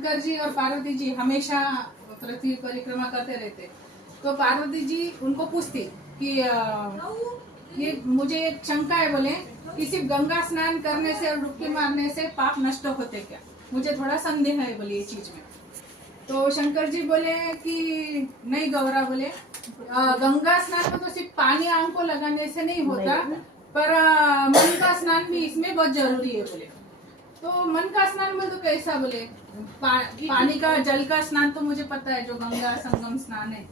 शंकर जी और पार्वती जी हमेशा पृथ्वी परिक्रमा करते रहते। तो पार्वती जी उनको पूछती कि ये मुझे एक शंका है, बोले कि सिर्फ गंगा स्नान करने से और डुबकी मारने से पाप नष्ट होते क्या? मुझे थोड़ा संदेह है बोले ये चीज में। तो शंकर जी बोले कि नहीं गौरा, बोले गंगा स्नान में तो सिर्फ पानी आंख को लगाने से नहीं होता, पर मन का स्नान भी इसमें बहुत जरूरी है बोले। तो मन का स्नान में तो कैसा? बोले पानी का जल का स्नान तो मुझे पता है, जो गंगा संगम स्नान है,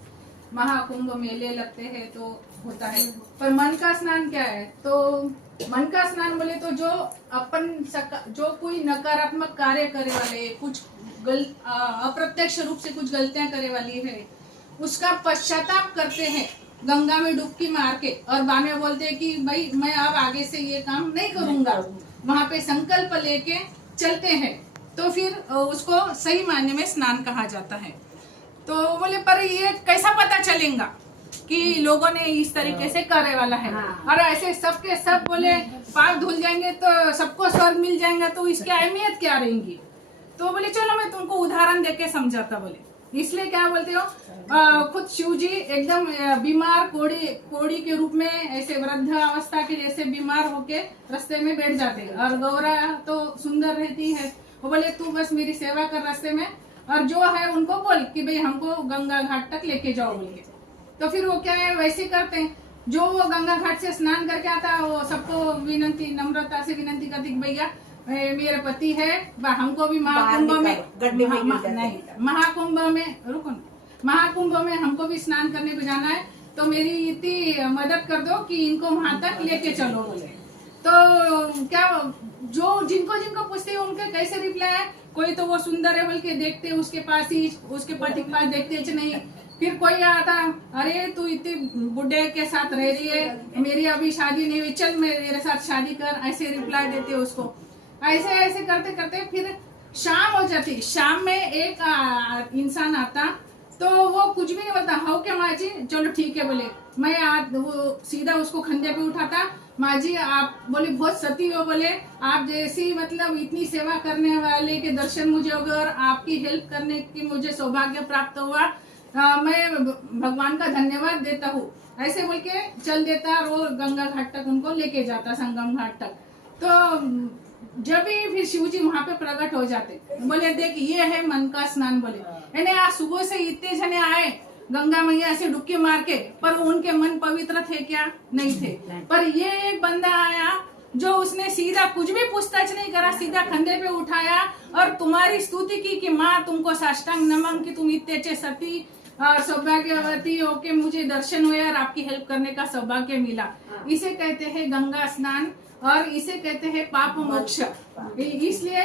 महाकुंभ मेले लगते हैं तो होता है, पर मन का स्नान क्या है? तो मन का स्नान बोले तो जो कोई नकारात्मक कार्य करे वाले, कुछ अप्रत्यक्ष रूप से कुछ गलतियां करे वाली है, उसका पश्चाताप करते हैं गंगा में डुबकी मार के, और बाद में बोलते हैं कि भाई मैं अब आगे से ये काम नहीं करूंगा, वहां पे संकल्प लेके चलते हैं, तो फिर उसको सही मायने में स्नान कहा जाता है। तो बोले पर ये कैसा पता चलेगा कि लोगों ने इस तरीके से करे वाला है? और ऐसे सबके सब बोले पाप धुल जाएंगे तो सबको स्वर्ग मिल जाएगा, तो इसकी अहमियत क्या रहेगी? तो बोले चलो मैं तुमको उदाहरण देके समझाता। बोले इसलिए क्या बोलते हो, खुद शिव जी एकदम बीमार कोड़ी के रूप में ऐसे वृद्ध अवस्था के जैसे बीमार होके रास्ते में बैठ जाते, और गौरा तो सुंदर रहती है, वो बोले तू बस मेरी सेवा कर रास्ते में, और जो है उनको बोल कि भाई हमको गंगा घाट तक लेके जाओ बोल के। तो फिर वो क्या है वैसे करते हैं, जो वो गंगा घाट से स्नान करके आता है वो सबको नम्रता से विनंती करती भैया मेरे पति है, हमको भी महाकुंभ में हमको भी स्नान करने को जाना है, तो मेरी इतनी मदद कर दो कि इनको वहां तक लेके चलो बोले। तो क्या जो जिनको पूछते हैं उनके कैसे रिप्लाई है? कोई तो वो सुंदर है बोल के देखते उसके पास ही, उसके पति के पास देखते नहीं। फिर कोई आता, अरे तू इतनी बुढ़े के साथ रह रही है, मेरी अभी शादी नहीं हुई, चल मेरे साथ शादी कर, ऐसे रिप्लाई देते उसको। ऐसे ऐसे करते करते फिर शाम हो जाती। शाम में एक इंसान आता, तो वो कुछ भी नहीं बोलता, हो क्या माँ जी, चलो ठीक है बोले। वो सीधा उसको कंधे पे उठाता, माँ जी आप बोले बहुत सती हो, बोले आप जैसी मतलब इतनी सेवा करने वाले के दर्शन मुझे हो गए और आपकी हेल्प करने की मुझे सौभाग्य प्राप्त हुआ, मैं भगवान का धन्यवाद देता हूँ। ऐसे बोल के चल देता और वो गंगा घाट तक उनको लेके जाता, संगम घाट तक। तो जब भी फिर शिव जी वहाँ पे प्रकट हो जाते, बोले देख ये है मन का स्नान। बोले आज सुबह से इतने जने आए गंगा मैया से डुबकी मार के, पर उनके मन पवित्र थे क्या? नहीं थे। पर ये एक बंदा आया जो उसने सीधा कुछ भी पूछताछ नहीं करा, सीधा कंधे पे उठाया और तुम्हारी स्तुति की कि माँ तुमको साष्टांग नमन कि तुम इतने अच्छे सती और सौभाग्यवती हो के मुझे दर्शन हुए और आपकी हेल्प करने का सौभाग्य मिला। इसे कहते हैं गंगा स्नान और इसे कहते हैं पाप मोक्ष। इसलिए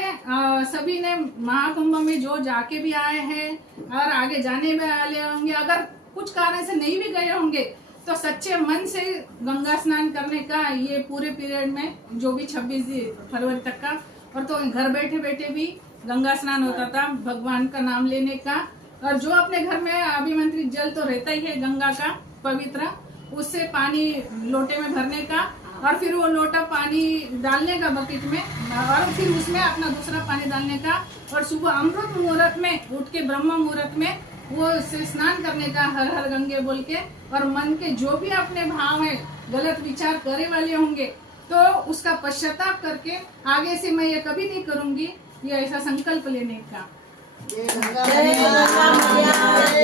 सभी ने महाकुंभ में जो जाके भी आए हैं और आगे जाने में वाले होंगे, अगर कुछ कारण से नहीं भी गए होंगे, तो सच्चे मन से गंगा स्नान करने का ये पूरे पीरियड में जो भी 26 फरवरी तक का, और तो घर बैठे बैठे भी गंगा स्नान होता था भगवान का नाम लेने का। और जो अपने घर में अभिमंत्रित जल तो रहता ही है गंगा का पवित्र, उससे पानी लोटे में भरने का और फिर वो लोटा पानी डालने का बकेट में, और फिर उसमें अपना दूसरा पानी डालने का, और सुबह अमृत मुहूर्त में उठ के ब्रह्म मुहूर्त में वो स्नान करने का हर हर गंगे बोल के। और मन के जो भी अपने भाव है गलत विचार करे वाले होंगे तो उसका पश्चाताप करके आगे से मैं ये कभी नहीं करूंगी, ये ऐसा संकल्प लेने का।